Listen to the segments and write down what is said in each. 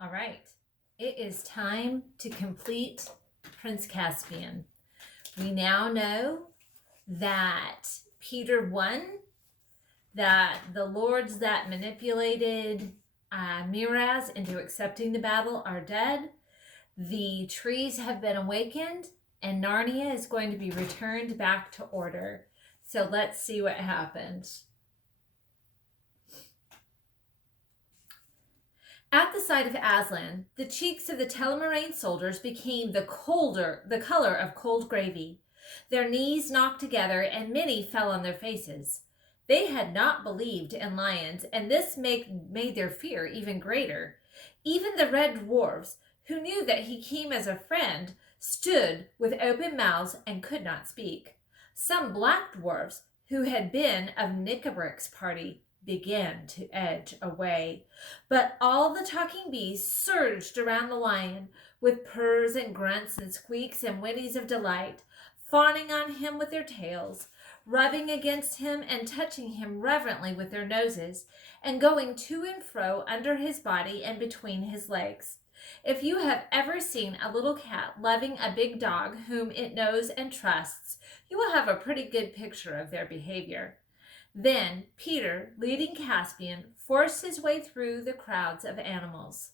All right. It is time to complete Prince Caspian. We now know that Peter won, that the lords that manipulated Miraz into accepting the battle are dead. The trees have been awakened, and Narnia is going to be returned back to order. So let's see what happens. At the sight of Aslan, the cheeks of the Telemarin soldiers became the color of cold gravy. Their knees knocked together, and many fell on their faces. They had not believed in lions, and this made their fear even greater. Even the red dwarfs, who knew that he came as a friend, stood with open mouths and could not speak. Some black dwarfs, who had been of Nicabric's party, began to edge away. But all the talking bees surged around the lion, with purrs and grunts and squeaks and whinnies of delight, fawning on him with their tails, rubbing against him and touching him reverently with their noses, and going to and fro under his body and between his legs. If you have ever seen a little cat loving a big dog whom it knows and trusts, you will have a pretty good picture of their behavior. Then Peter, leading Caspian, forced his way through the crowds of animals.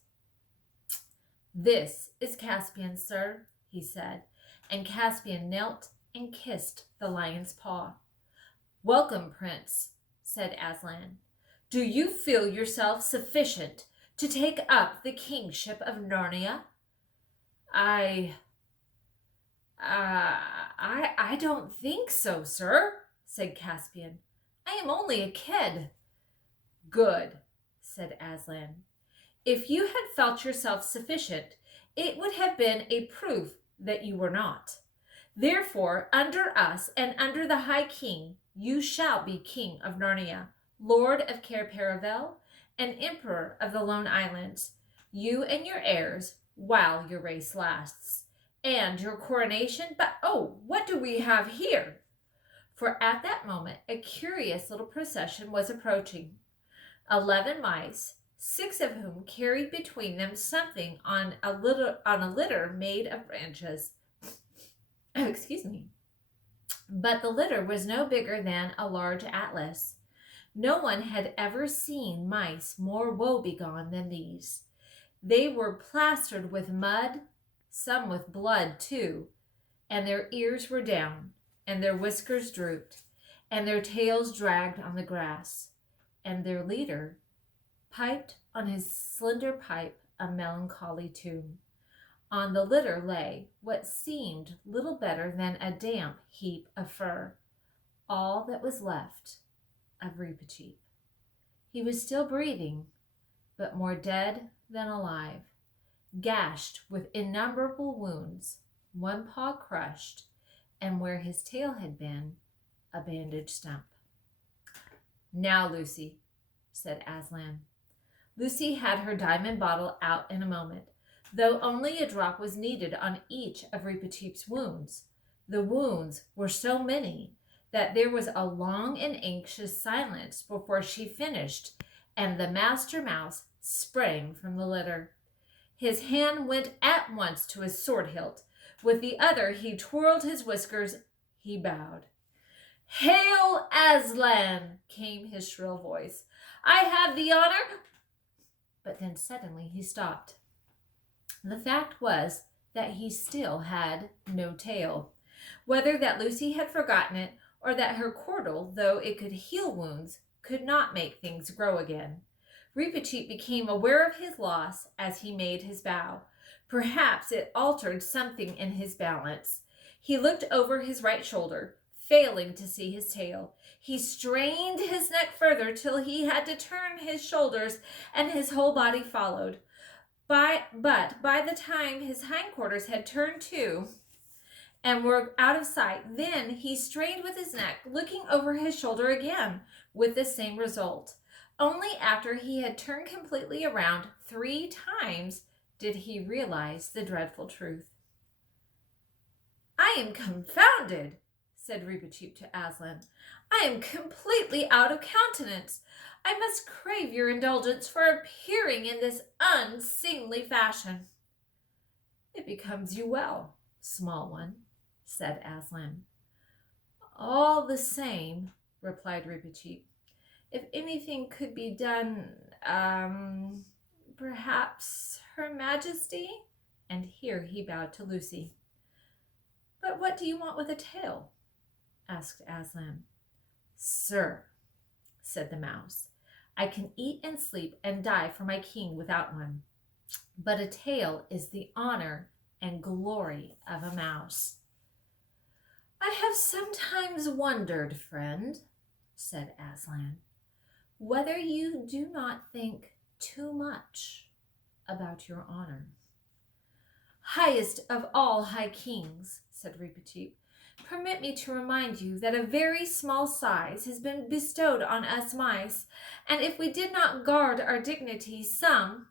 "This is Caspian, sir," he said, and Caspian knelt and kissed the lion's paw. "Welcome, Prince," said Aslan. "Do you feel yourself sufficient to take up the kingship of Narnia?" I don't think so, sir," said Caspian. "I am only a kid." "Good," said Aslan. "If you had felt yourself sufficient, it would have been a proof that you were not. Therefore, under us and under the High King, you shall be King of Narnia, Lord of Cair Paravel, and Emperor of the Lone Islands, you and your heirs, while your race lasts. And your coronation, but oh, what do we have here?" For at that moment a curious little procession was approaching. 11 mice, 6 of whom carried between them something on a litter made of branches. Excuse me. But the litter was no bigger than a large atlas. No one had ever seen mice more woebegone than these. They were plastered with mud, some with blood too, and their ears were down, and their whiskers drooped, and their tails dragged on the grass, and their leader piped on his slender pipe a melancholy tune. On the litter lay what seemed little better than a damp heap of fur, all that was left of Reepicheep. He was still breathing, but more dead than alive, gashed with innumerable wounds, one paw crushed, and where his tail had been, a bandaged stump. "Now, Lucy," said Aslan. Lucy had her diamond bottle out in a moment, though only a drop was needed on each of Reepicheep's wounds. The wounds were so many that there was a long and anxious silence before she finished, and the master mouse sprang from the litter. His hand went at once to his sword hilt. With the other he twirled his whiskers. He bowed. "Hail, Aslan!" came his shrill voice. "I have the honor—" But then suddenly he stopped. The fact was that he still had no tail. Whether that Lucy had forgotten it, or that her cordel, though it could heal wounds, could not make things grow again. Reepicheep became aware of his loss as he made his bow. Perhaps it altered something in his balance. He looked over his right shoulder, failing to see his tail. He strained his neck further till he had to turn his shoulders, and his whole body followed. But by the time his hindquarters had turned too and were out of sight, then he strained with his neck, looking over his shoulder again, with the same result. Only after he had turned completely around 3 times did he realize the dreadful truth. "I am confounded," said Reepicheep to Aslan. "I am completely out of countenance. I must crave your indulgence for appearing in this unseemly fashion." "It becomes you well, small one," said Aslan. "All the same," replied Reepicheep, "if anything could be done, perhaps Her Majesty," and here he bowed to Lucy. "But what do you want with a tail?" asked Aslan. "Sir," said the mouse, "I can eat and sleep and die for my king without one, but a tail is the honor and glory of a mouse." "I have sometimes wondered, friend," said Aslan, "whether you do not think too much about your honor." "Highest of all high kings," said Reepicheep, "permit me to remind you that a very small size has been bestowed on us mice, and if we did not guard our dignity, some,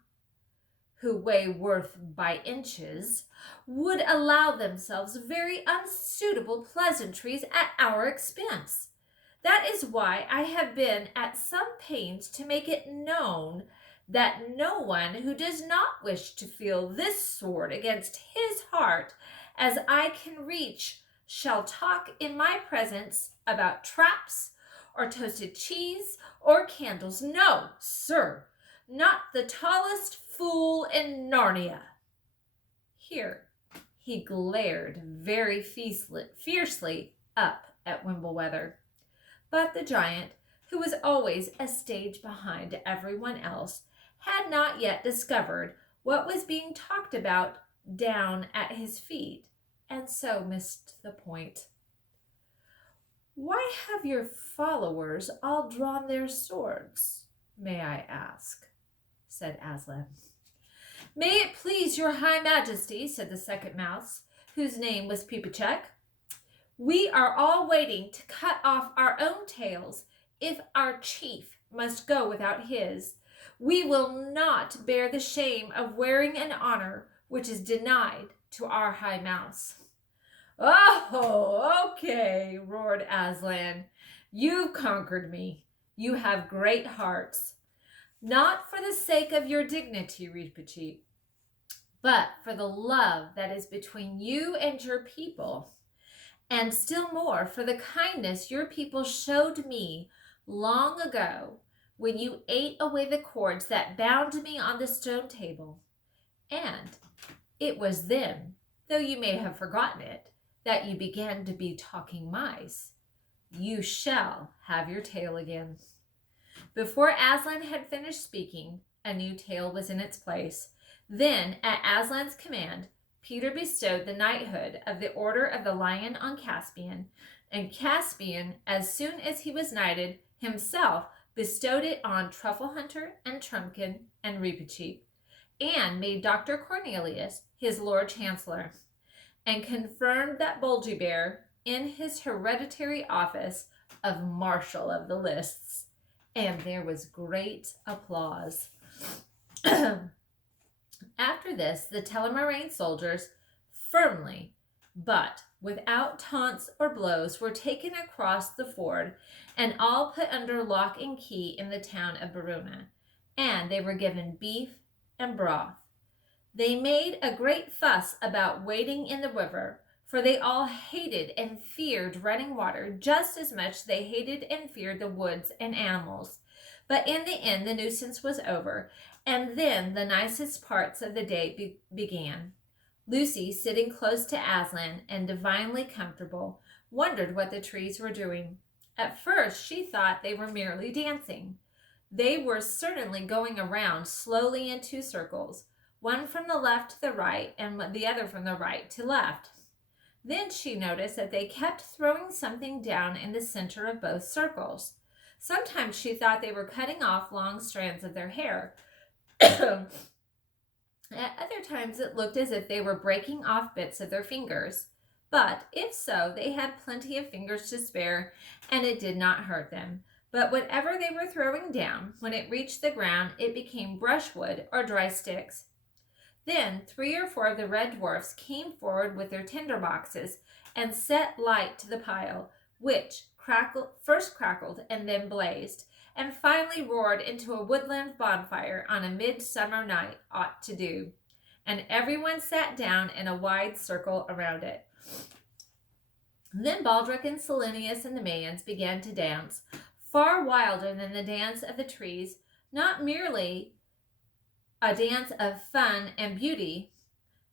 who weigh worth by inches, would allow themselves very unsuitable pleasantries at our expense. That is why I have been at some pains to make it known that no one who does not wish to feel this sword against his heart as I can reach shall talk in my presence about traps or toasted cheese or candles. No, sir, not the tallest fool in Narnia." Here he glared very fiercely up at Wimbleweather. But the giant, who was always a stage behind everyone else, had not yet discovered what was being talked about down at his feet, and so missed the point. "Why have your followers all drawn their swords, may I ask?" said Aslan. "May it please your high majesty," said the second mouse, whose name was Peepachek, "we are all waiting to cut off our own tails if our chief must go without his. We will not bear the shame of wearing an honor which is denied to our high mouse." "Oh, okay," roared Aslan. "You've conquered me. You have great hearts. Not for the sake of your dignity, Reepicheep, but for the love that is between you and your people, and still more for the kindness your people showed me long ago when you ate away the cords that bound me on the stone table. And it was then, though you may have forgotten it, that you began to be talking mice. You shall have your tail again." Before Aslan had finished speaking, a new tail was in its place. Then, at Aslan's command, Peter bestowed the knighthood of the Order of the Lion on Caspian, and Caspian, as soon as he was knighted, himself bestowed it on Truffle Hunter and Trumpkin and Reepicheep, and made Dr. Cornelius his Lord Chancellor, and confirmed that Bulgy Bear in his hereditary office of Marshal of the Lists. And there was great applause. After this, the Telemarin soldiers firmly, but without taunts or blows, were taken across the ford and all put under lock and key in the town of Baruna, and they were given beef and broth. They made a great fuss about wading in the river, for they all hated and feared running water just as much they hated and feared the woods and animals. But in the end, the nuisance was over, and then the nicest parts of the day began. Lucy, sitting close to Aslan and divinely comfortable, wondered what the trees were doing. At first, she thought they were merely dancing. They were certainly going around slowly in two circles, one from the left to the right and the other from the right to left. Then she noticed that they kept throwing something down in the center of both circles. Sometimes she thought they were cutting off long strands of their hair. At other times it looked as if they were breaking off bits of their fingers. But if so, they had plenty of fingers to spare, and it did not hurt them. But whatever they were throwing down, when it reached the ground, it became brushwood or dry sticks. Then 3 or 4 of the red dwarfs came forward with their tinder boxes and set light to the pile, which first crackled and then blazed, and finally roared into a woodland bonfire on a midsummer night ought to do. And everyone sat down in a wide circle around it. Then Baldric and Selenius and the Mayans began to dance, far wilder than the dance of the trees, not merely a dance of fun and beauty,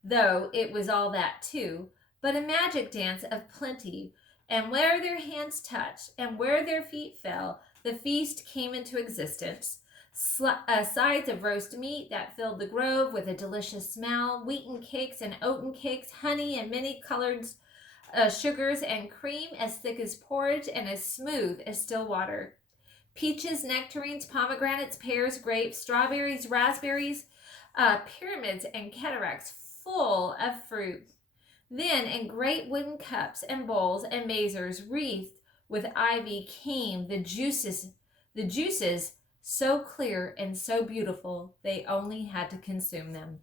though it was all that too, but a magic dance of plenty, and where their hands touched and where their feet fell, the feast came into existence. Sides of roast meat that filled the grove with a delicious smell, wheaten cakes and oaten cakes, honey and many colored sugars, and cream as thick as porridge and as smooth as still water. Peaches, nectarines, pomegranates, pears, grapes, strawberries, raspberries, pyramids and cataracts full of fruit. Then in great wooden cups and bowls and mazers wreathed with ivy came the juices so clear and so beautiful they only had to consume them.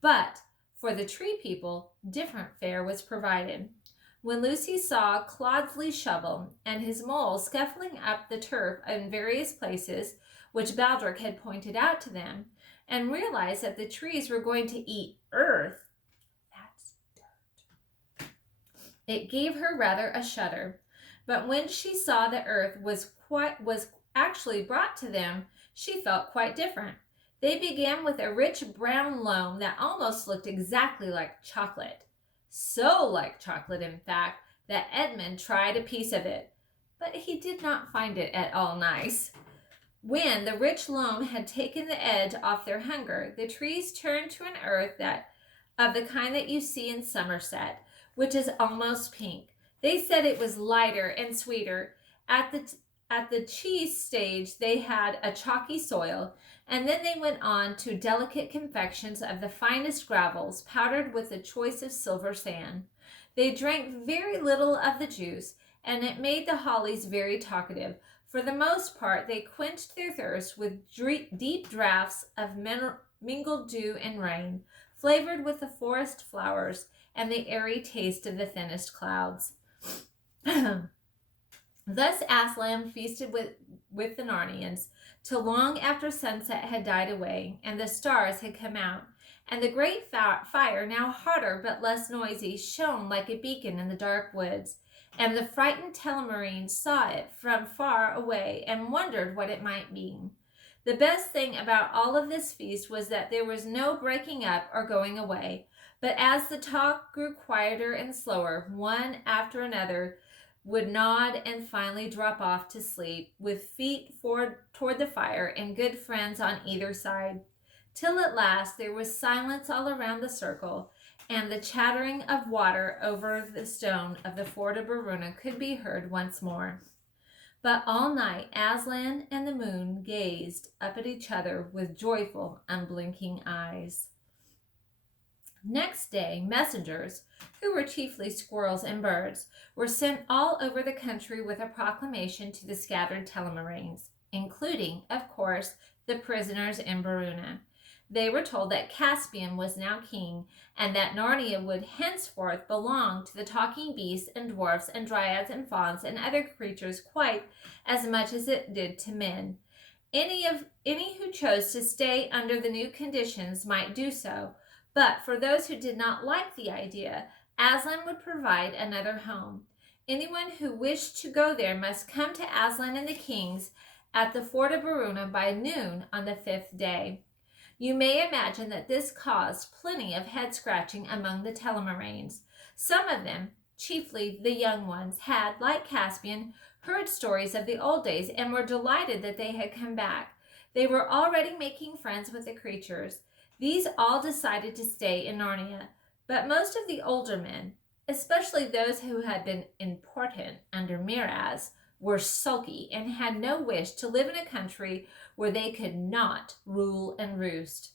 But for the tree people, different fare was provided. When Lucy saw Clodsley's shovel and his mole scuffling up the turf in various places, which Baldric had pointed out to them, and realized that the trees were going to eat earth, that's dirt, it gave her rather a shudder. But when she saw the earth was actually brought to them, she felt quite different. They began with a rich brown loam that almost looked exactly like chocolate. So like chocolate, in fact, that Edmund tried a piece of it, but he did not find it at all nice. When the rich loam had taken the edge off their hunger, the trees turned to an earth of the kind that you see in Somerset, which is almost pink. They said it was lighter and sweeter. At the cheese stage, they had a chalky soil, and then they went on to delicate confections of the finest gravels, powdered with the choice of silver sand. They drank very little of the juice, and it made the hollies very talkative. For the most part, they quenched their thirst with deep draughts of mingled dew and rain, flavored with the forest flowers and the airy taste of the thinnest clouds. Thus Aslan feasted with the Narnians till long after sunset had died away and the stars had come out, and the great fire, now hotter but less noisy, shone like a beacon in the dark woods, and the frightened Telmarines saw it from far away and wondered what it might mean. The best thing about all of this feast was that there was no breaking up or going away, but as the talk grew quieter and slower, one after another would nod and finally drop off to sleep, with feet toward the fire and good friends on either side, till at last there was silence all around the circle, and the chattering of water over the stone of the ford of Baruna could be heard once more. But all night Aslan and the moon gazed up at each other with joyful, unblinking eyes. Next day, messengers, who were chiefly squirrels and birds, were sent all over the country with a proclamation to the scattered Telmarines, including, of course, the prisoners in Baruna. They were told that Caspian was now king, and that Narnia would henceforth belong to the talking beasts and dwarfs and dryads and fauns and other creatures quite as much as it did to men. Any who chose to stay under the new conditions might do so, but for those who did not like the idea, Aslan would provide another home. Anyone who wished to go there must come to Aslan and the kings at the ford of Baruna by noon on the 5th day. You may imagine that this caused plenty of head-scratching among the Telmarines. Some of them, chiefly the young ones, had, like Caspian, heard stories of the old days and were delighted that they had come back. They were already making friends with the creatures. These all decided to stay in Narnia, but most of the older men, especially those who had been important under Miraz, were sulky and had no wish to live in a country where they could not rule and roost.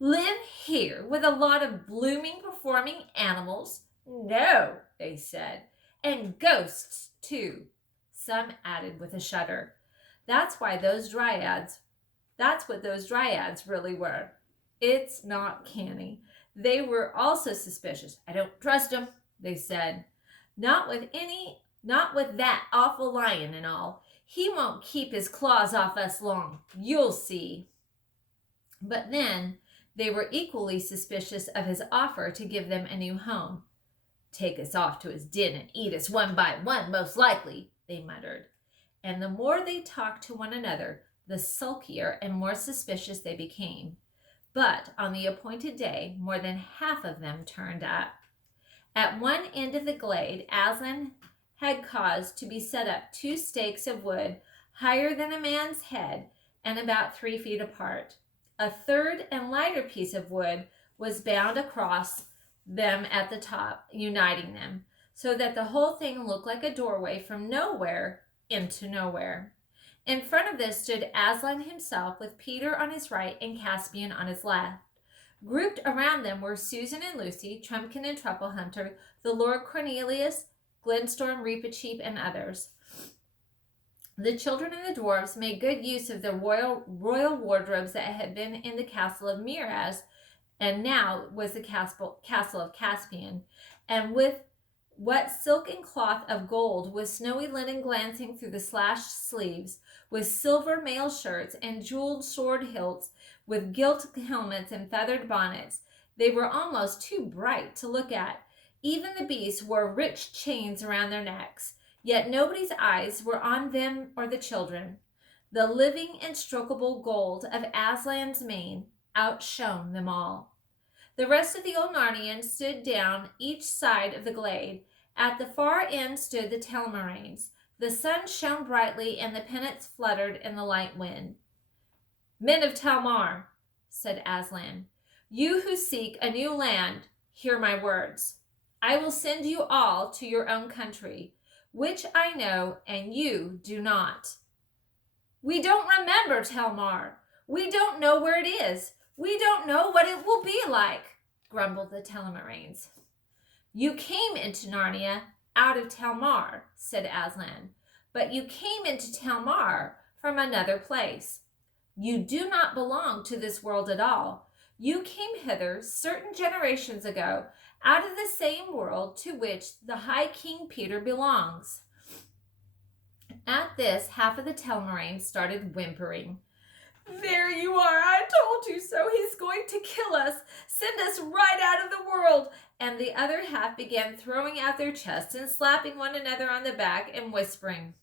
Live here with a lot of blooming, performing animals? No, they said, and ghosts too. Some added with a shudder. That's what those dryads really were. It's not canny. They were also suspicious. I don't trust him, they said. Not with that awful lion and all. He won't keep his claws off us long. You'll see. But then they were equally suspicious of his offer to give them a new home. Take us off to his den and eat us one by one, most likely, they muttered. And the more they talked to one another, the sulkier and more suspicious they became. But on the appointed day, more than half of them turned up. At one end of the glade, Aslan had caused to be set up 2 stakes of wood higher than a man's head and about 3 feet apart. A third and lighter piece of wood was bound across them at the top, uniting them, so that the whole thing looked like a doorway from nowhere into nowhere. In front of this stood Aslan himself, with Peter on his right and Caspian on his left. Grouped around them were Susan and Lucy, Trumpkin and Trufflehunter, the Lord Cornelius, Glenstorm, Reepicheep, and others. The children and the dwarfs made good use of the royal wardrobes that had been in the castle of Miraz, and now was the castle of Caspian, and with what silken cloth of gold, with snowy linen glancing through the slashed sleeves, with silver mail shirts and jeweled sword hilts, with gilt helmets and feathered bonnets. They were almost too bright to look at. Even the beasts wore rich chains around their necks, yet nobody's eyes were on them or the children. The living and strokable gold of Aslan's mane outshone them all. The rest of the old Narnians stood down each side of the glade. At the far end stood the Telmaranes. The sun shone brightly, and the pennants fluttered in the light wind. Men of Talmar, said Aslan, you who seek a new land, hear my words. I will send you all to your own country, which I know and you do not. We don't remember Talmar. We don't know where it is. We don't know what it will be like, grumbled the Telmaranes. You came into Narnia out of Talmar, said Aslan, but you came into Talmar from another place. You do not belong to this world at all. You came hither certain generations ago out of the same world to which the High King Peter belongs. At this, half of the Telmaranes started whimpering. There you are, I told you so. He's going to kill us, send us right out of the world. And the other half began throwing out their chests and slapping one another on the back and whispering,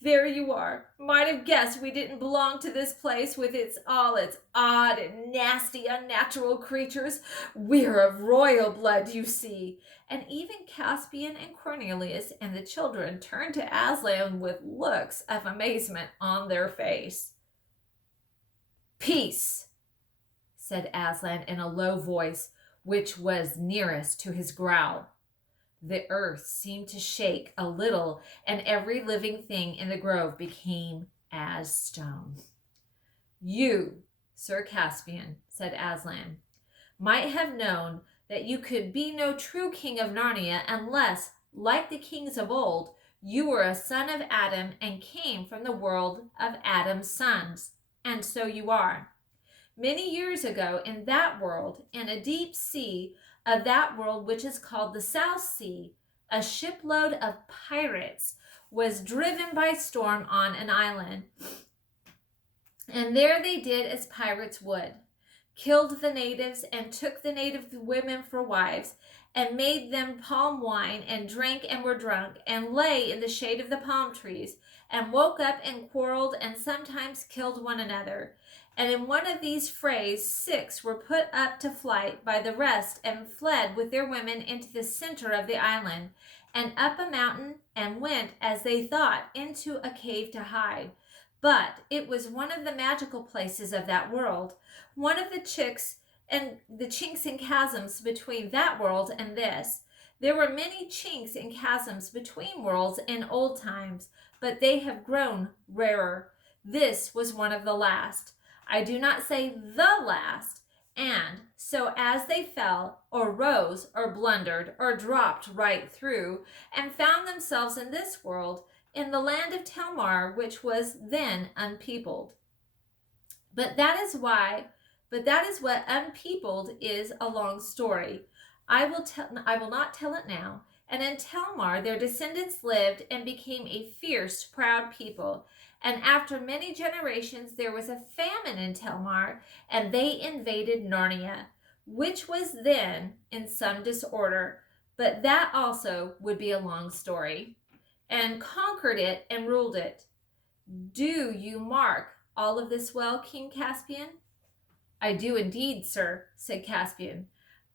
there you are. Might have guessed we didn't belong to this place with its odd and nasty, unnatural creatures. We're of royal blood, you see. And even Caspian and Cornelius and the children turned to Aslan with looks of amazement on their face. Peace, said Aslan in a low voice, which was nearest to his growl. The earth seemed to shake a little, and every living thing in the grove became as stone. You, Sir Caspian, said Aslan, might have known that you could be no true king of Narnia unless, like the kings of old, you were a son of Adam and came from the world of Adam's sons. And so you are. Many years ago, in that world, in a deep sea of that world which is called the South Sea, a shipload of pirates was driven by storm on an island. And there they did as pirates would, killed the natives and took the native women for wives, and made them palm wine, and drank and were drunk, and lay in the shade of the palm trees, and woke up and quarreled, and sometimes killed one another. And in one of these frays 6 were put up to flight by the rest, and fled with their women into the center of the island, and up a mountain, and went, as they thought, into a cave to hide. But it was one of the magical places of that world, one of the chinks and chasms between that world and this. There were many chinks and chasms between worlds in old times, but they have grown rarer. This was one of the last. I do not say the last. And so as they fell, or rose, or blundered, or dropped right through, and found themselves in this world, in the land of Talmar, which was then unpeopled. But that is why but that is what unpeopled is, a long story. I will not tell it now. And in Telmar their descendants lived and became a fierce, proud people. And after many generations there was a famine in Telmar, and they invaded Narnia, which was then in some disorder, but that also would be a long story, and conquered it and ruled it. Do you mark all of this well, King Caspian? I do indeed, sir, said Caspian.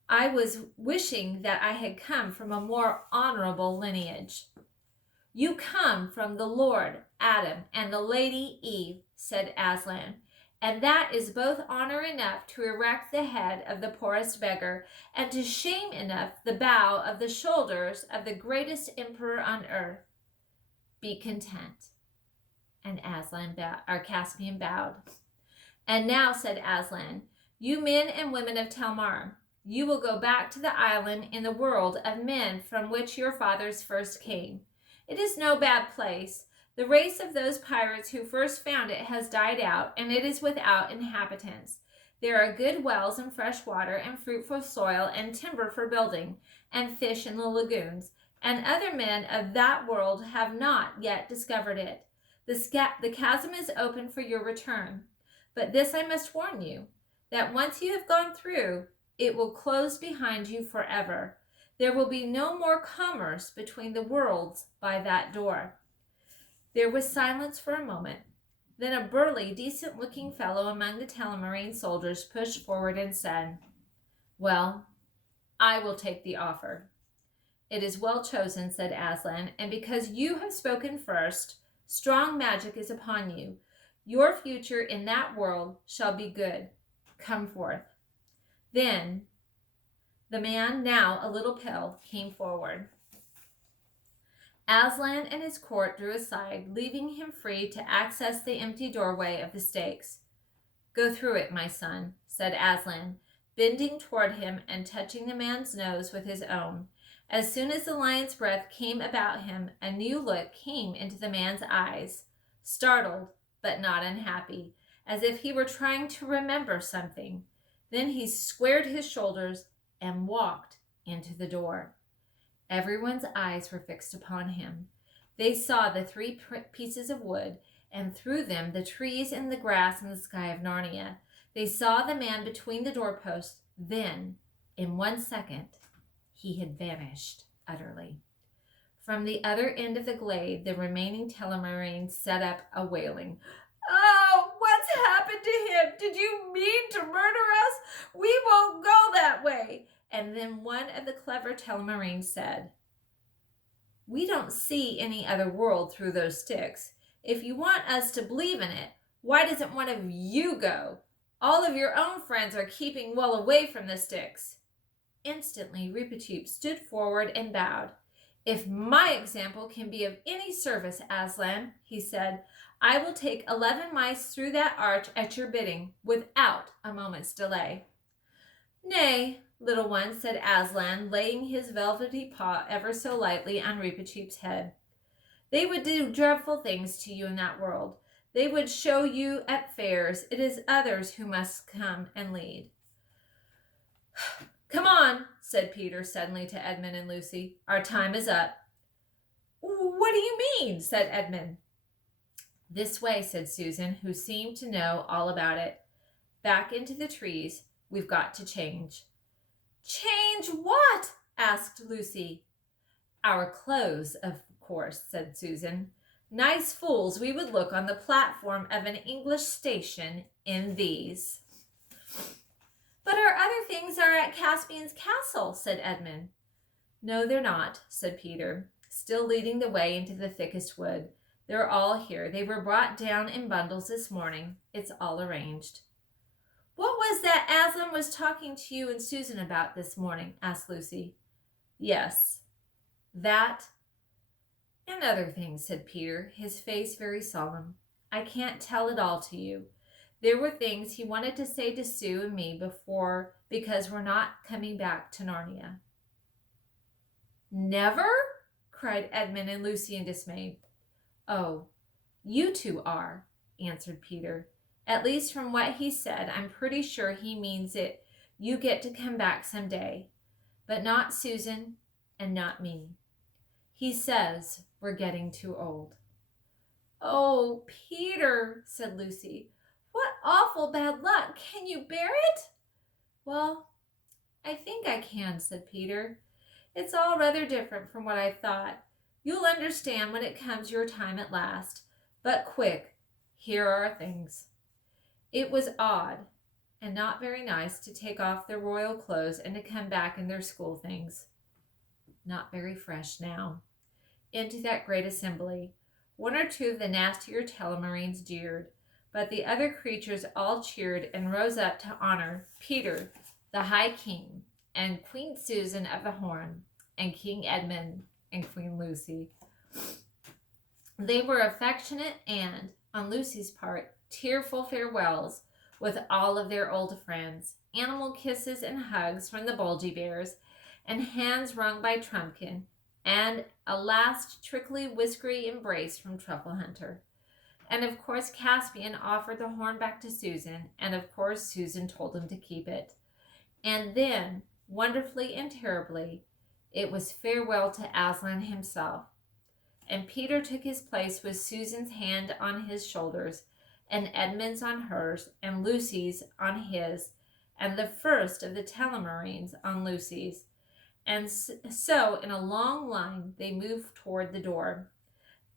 I was wishing that I had come from a more honorable lineage. You come from the Lord Adam and the Lady Eve, said Aslan, and that is both honor enough to erect the head of the poorest beggar, and to shame enough the bow of the shoulders of the greatest emperor on earth. Be content. And Caspian bowed. And now, said Aslan, you men and women of Telmar, you will go back to the island in the world of men from which your fathers first came. It is no bad place. The race of those pirates who first found it has died out, and it is without inhabitants. There are good wells and fresh water, and fruitful soil, and timber for building, and fish in the lagoons, and other men of that world have not yet discovered it. The chasm is open for your return. But this I must warn you, that once you have gone through, it will close behind you forever. There will be no more commerce between the worlds by that door. There was silence for a moment. Then a burly, decent-looking fellow among the Telmarine soldiers pushed forward and said, Well, I will take the offer. It is well chosen, said Aslan, and because you have spoken first, strong magic is upon you. Your future in that world shall be good. Come forth. Then the man, now a little pale, came forward. Aslan and his court drew aside, leaving him free to access the empty doorway of the stakes. Go through it, my son, said Aslan, bending toward him and touching the man's nose with his own. As soon as the lion's breath came about him, a new look came into the man's eyes, startled but not unhappy, as if he were trying to remember something. Then he squared his shoulders and walked into the door. Everyone's eyes were fixed upon him. They saw the three pieces of wood, and through them the trees and the grass and the sky of Narnia. They saw the man between the doorposts. Then, in 1 second, he had vanished utterly. From the other end of the glade, the remaining Telmarines set up a wailing. Oh, what's happened to him? Did you mean to murder us? We won't go that way. And then one of the clever Telmarines said, We don't see any other world through those sticks. If you want us to believe in it, why doesn't one of you go? All of your own friends are keeping well away from the sticks. Instantly, Reepicheep stood forward and bowed. If my example can be of any service, Aslan, he said, I will take 11 mice through that arch at your bidding, without a moment's delay. Nay, little one, said Aslan, laying his velvety paw ever so lightly on Reepicheep's head. They would do dreadful things to you in that world. They would show you at fairs. It is others who must come and lead. Come on, said Peter suddenly to Edmund and Lucy. Our time is up. What do you mean? Said Edmund. This way, said Susan, who seemed to know all about it. Back into the trees. We've got to change. Change what? Asked Lucy. Our clothes, of course, said Susan. Nice fools we would look on the platform of an English station in these. But our other things are at Caspian's castle, said Edmund. No, they're not, said Peter, still leading the way into the thickest wood. They're all here. They were brought down in bundles this morning. It's all arranged. What was that Aslan was talking to you and Susan about this morning? Asked Lucy. Yes, that and other things, said Peter, his face very solemn. I can't tell it all to you. There were things he wanted to say to Sue and me before, because we're not coming back to Narnia. Never? Cried Edmund and Lucy in dismay. Oh, you two are, answered Peter, At least from what he said, I'm pretty sure he means it. You get to come back someday, but not Susan and not me. He says we're getting too old." "Oh, Peter," said Lucy, "what awful bad luck. Can you bear it?" "Well, I think I can," said Peter. "It's all rather different from what I thought. You'll understand when it comes your time at last. But quick, here are things." It was odd and not very nice to take off their royal clothes and to come back in their school things. Not very fresh now. Into that great assembly. One or two of the nastier telemarines jeered, but the other creatures all cheered and rose up to honor Peter, the High King, and Queen Susan of the Horn, and King Edmund and Queen Lucy. They were affectionate and, on Lucy's part, tearful farewells with all of their old friends, animal kisses and hugs from the Bulgy Bears, and hands wrung by Trumpkin, and a last trickly, whiskery embrace from Truffle Hunter. And of course Caspian offered the horn back to Susan, and of course Susan told him to keep it. And then, wonderfully and terribly, it was farewell to Aslan himself. And Peter took his place with Susan's hand on his shoulders, and Edmund's on hers, and Lucy's on his, and the first of the telemarines on Lucy's. And so, in a long line, they moved toward the door.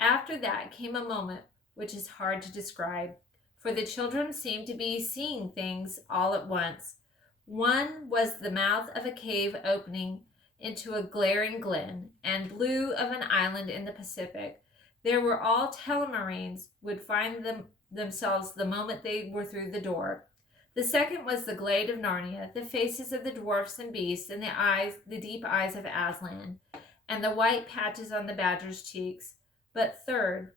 After that came a moment which is hard to describe, for the children seemed to be seeing things all at once. One was the mouth of a cave opening into a glaring glen, and blue of an island in the Pacific. There were all telemarines would find themselves the moment they were through the door. The second was the glade of Narnia, the faces of the dwarfs and beasts, and the deep eyes of Aslan, and the white patches on the badger's cheeks. But third,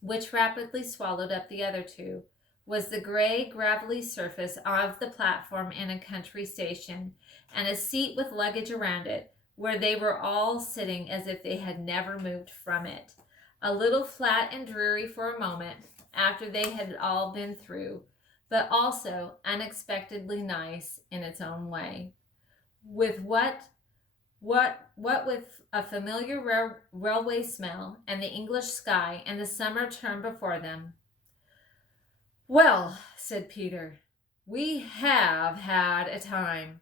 which rapidly swallowed up the other two, was the gray, gravelly surface of the platform in a country station, and a seat with luggage around it, where they were all sitting as if they had never moved from it. A little flat and dreary for a moment, after they had all been through, but also unexpectedly nice in its own way. With what with a familiar railway smell, and the English sky and the summer term before them. "Well," said Peter, "we have had a time."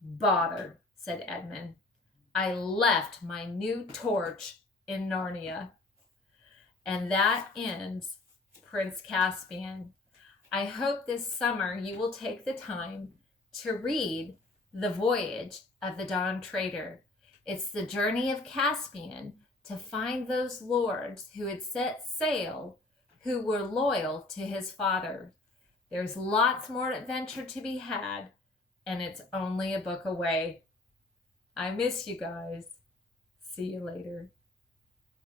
"Bother," said Edmund. "I left my new torch in Narnia." And that ends Prince Caspian. I hope this summer you will take the time to read The Voyage of the Dawn Trader. It's the journey of Caspian to find those lords who had set sail, who were loyal to his father. There's lots more adventure to be had, and it's only a book away. I miss you guys. See you later.